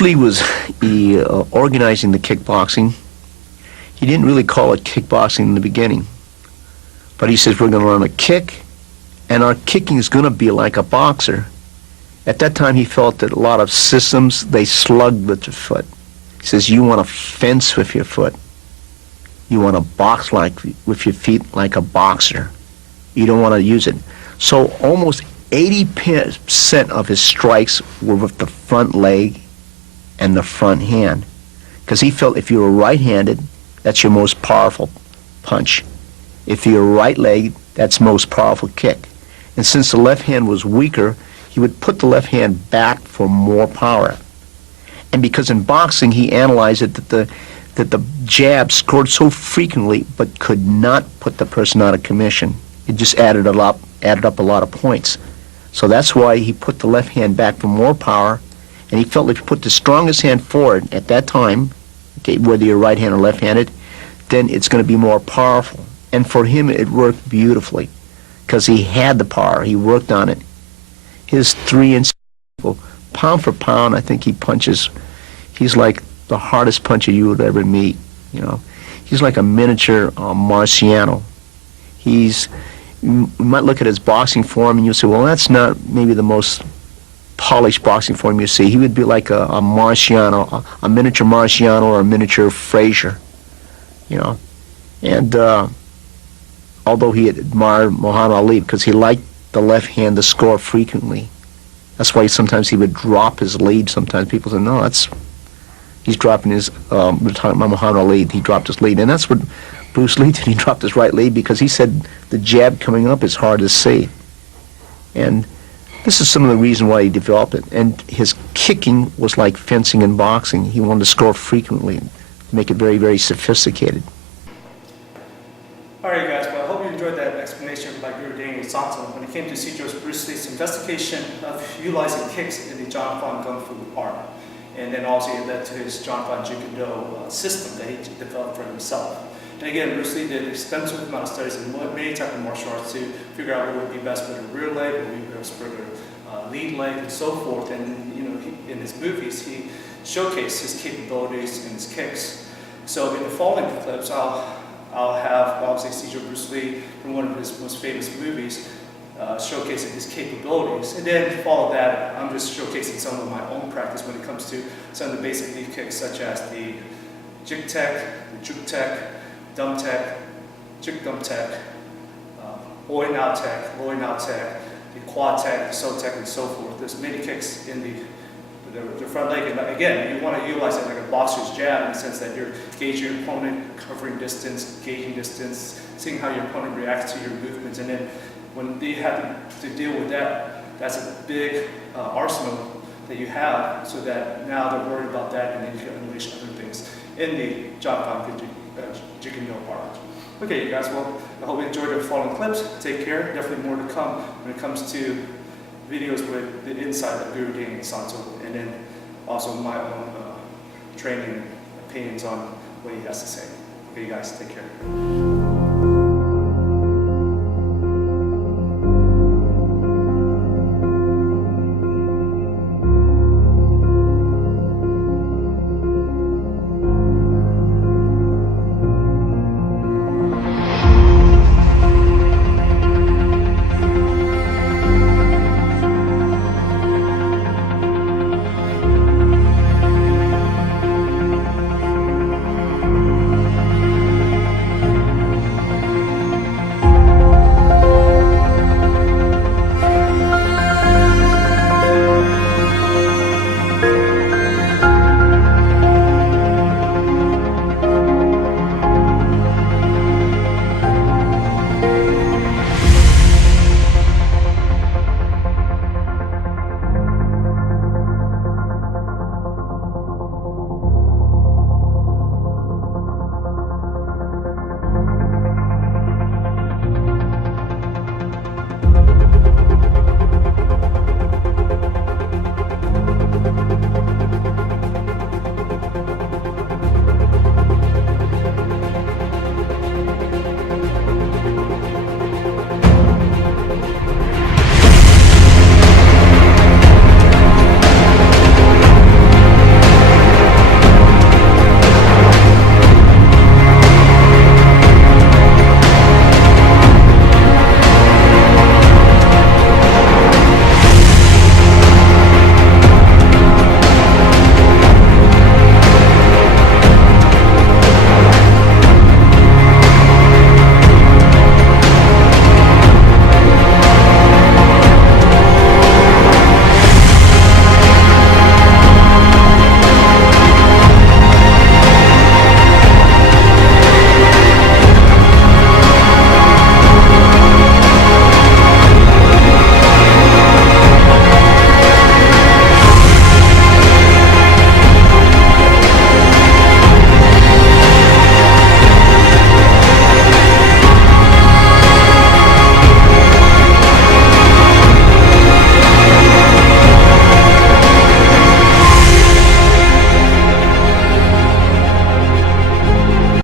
Bruce Lee was organizing the kickboxing. He didn't really call it kickboxing in the beginning, but he says we're going to learn a kick, and our kicking is going to be like a boxer. At that time, he felt that a lot of systems, they slugged with the foot. He says you want to fence with your foot. You want to box with your feet like a boxer. You don't want to use it. So almost 80% of his strikes were with the front leg and the front hand, because he felt if you were right-handed, that's your most powerful punch. If you're right leg, that's most powerful kick. And since the left hand was weaker, he would put the left hand back for more power. And because in boxing he analyzed it that the jab scored so frequently but could not put the person out of commission. It just added up a lot of points. So that's why he put the left hand back for more power, and he felt if you put the strongest hand forward at that time, okay, whether you're right-handed or left-handed, then it's going to be more powerful. And for him it worked beautifully because he had the power. He worked on it. His 3-inch, pound for pound, I think he punches, he's like the hardest puncher you would ever meet, you know. He's like a miniature Marciano. You might look at his boxing form and you'll say, well, that's not maybe the most polished boxing form you see. He would be like a Marciano, a miniature Marciano or a miniature Frazier, you know. And although he admired Muhammad Ali because he liked the left hand to score frequently. That's why sometimes he would drop his lead. Sometimes people say, no, he's dropping his, we're talking about Muhammad Ali, he dropped his lead. And that's what Bruce Lee did. He dropped his right lead because he said the jab coming up is hard to see. And this is some of the reason why he developed it. And his kicking was like fencing and boxing. He wanted to score frequently, to make it very, very sophisticated. All right, guys. Well, I hope you enjoyed that explanation by Guro Dan Inosanto when it came to Sijo Bruce Lee's investigation of utilizing kicks in the Jun Fan Gung Fu art. And then also it led to his Jun Fan JKD system that he developed for himself. And again, Bruce Lee did extensive amount of studies in many types of martial arts to figure out what would be best for the rear leg, what would be best for the lead leg, and so forth. And you know, in his movies, he showcased his capabilities and his kicks. So in the following clips, I'll have obviously Sijo Bruce Lee from one of his most famous movies showcasing his capabilities. And then follow that, I'm just showcasing some of my own practice when it comes to some of the basic lead kicks such as the jig tech, the juke tech, dum tech, jig dum tech, oi now tech, loi now tech, the quad tech, the so tech, and so forth. There's many kicks in the front leg, and again, you want to utilize it like a boxer's jab in the sense that you're gauging your opponent, covering distance, gauging distance, seeing how your opponent reacts to your movements, and then when they have to deal with that, that's a big arsenal that you have, so that now they're worried about that, and then you can unleash other things in the Jun Fan Gung Fu art. Okay, you guys, well, I hope you enjoyed the following clips. Take care. Definitely more to come when it comes to videos with the insight of Guro Dan Inosanto, and then also my own training opinions on what he has to say. Okay, you guys, take care.